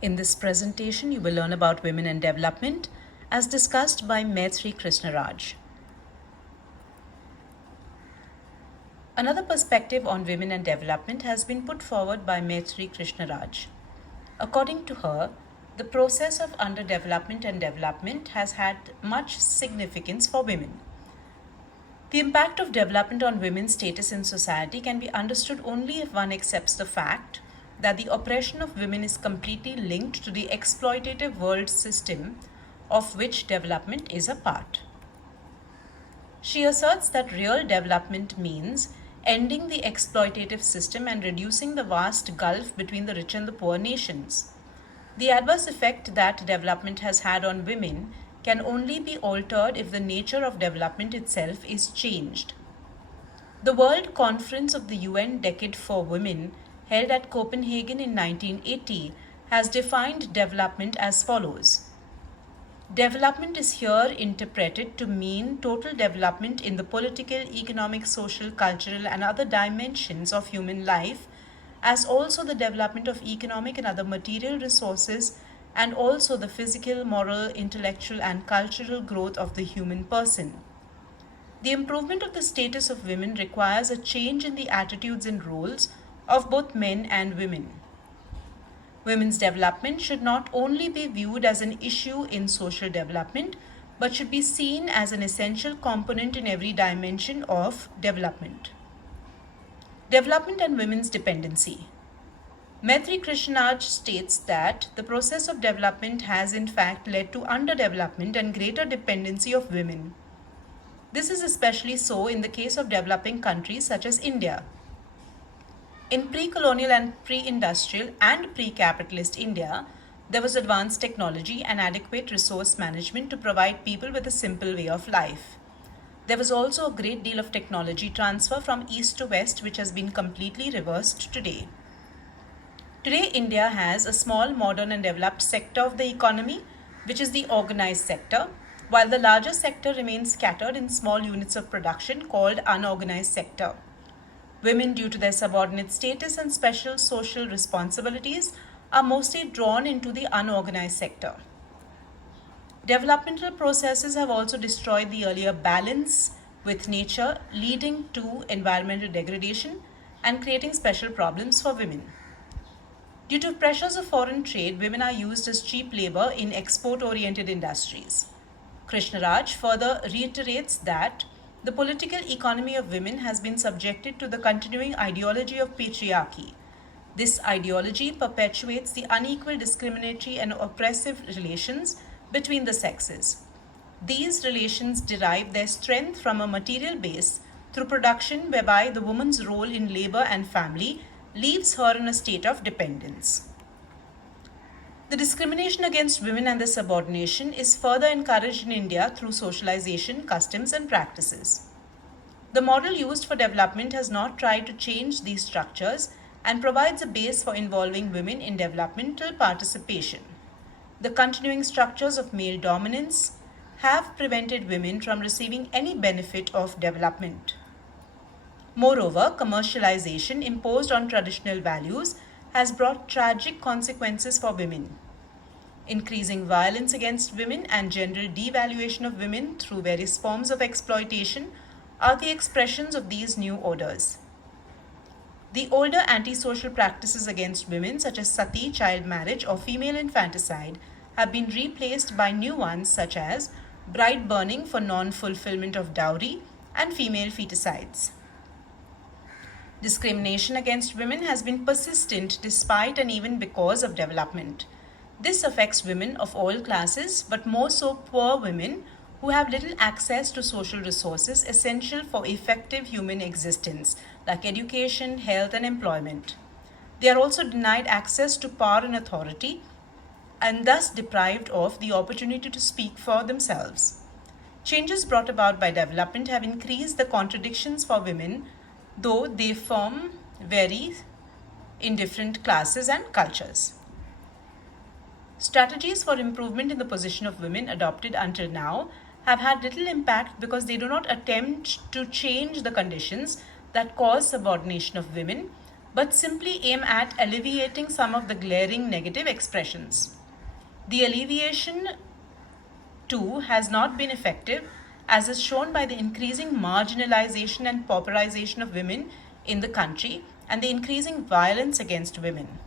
In this presentation, you will learn about women and development as discussed by Maitreyi Krishna. Another perspective on women and development has been put forward by Maitreyi Krishna. According to her, the process of underdevelopment and development has had much significance for women. The impact of development on women's status in society can be understood only if one accepts the fact that the oppression of women is completely linked to the exploitative world system of which development is a part. She asserts that real development means ending the exploitative system and reducing the vast gulf between the rich and the poor nations. The adverse effect that development has had on women can only be altered if the nature of development itself is changed. The World Conference of the UN Decade for Women, held at Copenhagen in 1980, has defined development as follows. Development is here interpreted to mean total development in the political, economic, social, cultural, and other dimensions of human life, as also the development of economic and other material resources, and also the physical, moral, intellectual, and cultural growth of the human person. The improvement of the status of women requires a change in the attitudes and roles of both men and women. Women's development should not only be viewed as an issue in social development, but should be seen as an essential component in every dimension of development. Development and women's dependency. Maitreyi Krishna states that the process of development has in fact led to underdevelopment and greater dependency of women. This is especially so in the case of developing countries such as India. In pre-colonial and pre-industrial and pre-capitalist India, there was advanced technology and adequate resource management to provide people with a simple way of life. There was also a great deal of technology transfer from east to west, which has been completely reversed today. Today, India has a small, modern and developed sector of the economy, which is the organized sector, while the larger sector remains scattered in small units of production called unorganized sector. Women, due to their subordinate status and special social responsibilities, are mostly drawn into the unorganized sector. Developmental processes have also destroyed the earlier balance with nature, leading to environmental degradation and creating special problems for women. Due to pressures of foreign trade, women are used as cheap labor in export-oriented industries. Krishna further reiterates that the political economy of women has been subjected to the continuing ideology of patriarchy. This ideology perpetuates the unequal, discriminatory, and oppressive relations between the sexes. These relations derive their strength from a material base through production, whereby the woman's role in labor and family leaves her in a state of dependence. The discrimination against women and their subordination is further encouraged in India through socialization, customs, and practices. The model used for development has not tried to change these structures and provides a base for involving women in developmental participation. The continuing structures of male dominance have prevented women from receiving any benefit of development. Moreover, commercialization imposed on traditional values has brought tragic consequences for women. Increasing violence against women and general devaluation of women through various forms of exploitation are the expressions of these new orders. The older antisocial practices against women, such as sati, child marriage, or female infanticide, have been replaced by new ones such as bride burning for non-fulfillment of dowry and female feticides. Discrimination against women has been persistent despite and even because of development. This affects women of all classes, but more so poor women who have little access to social resources essential for effective human existence, like education, health, and employment. They are also denied access to power and authority, and thus deprived of the opportunity to speak for themselves. Changes brought about by development have increased the contradictions for women, though they vary in different classes and cultures. Strategies for improvement in the position of women adopted until now have had little impact because they do not attempt to change the conditions that cause subordination of women, but simply aim at alleviating some of the glaring negative expressions. The alleviation, too, has not been effective, as is shown by the increasing marginalization and pauperization of women in the country and the increasing violence against women.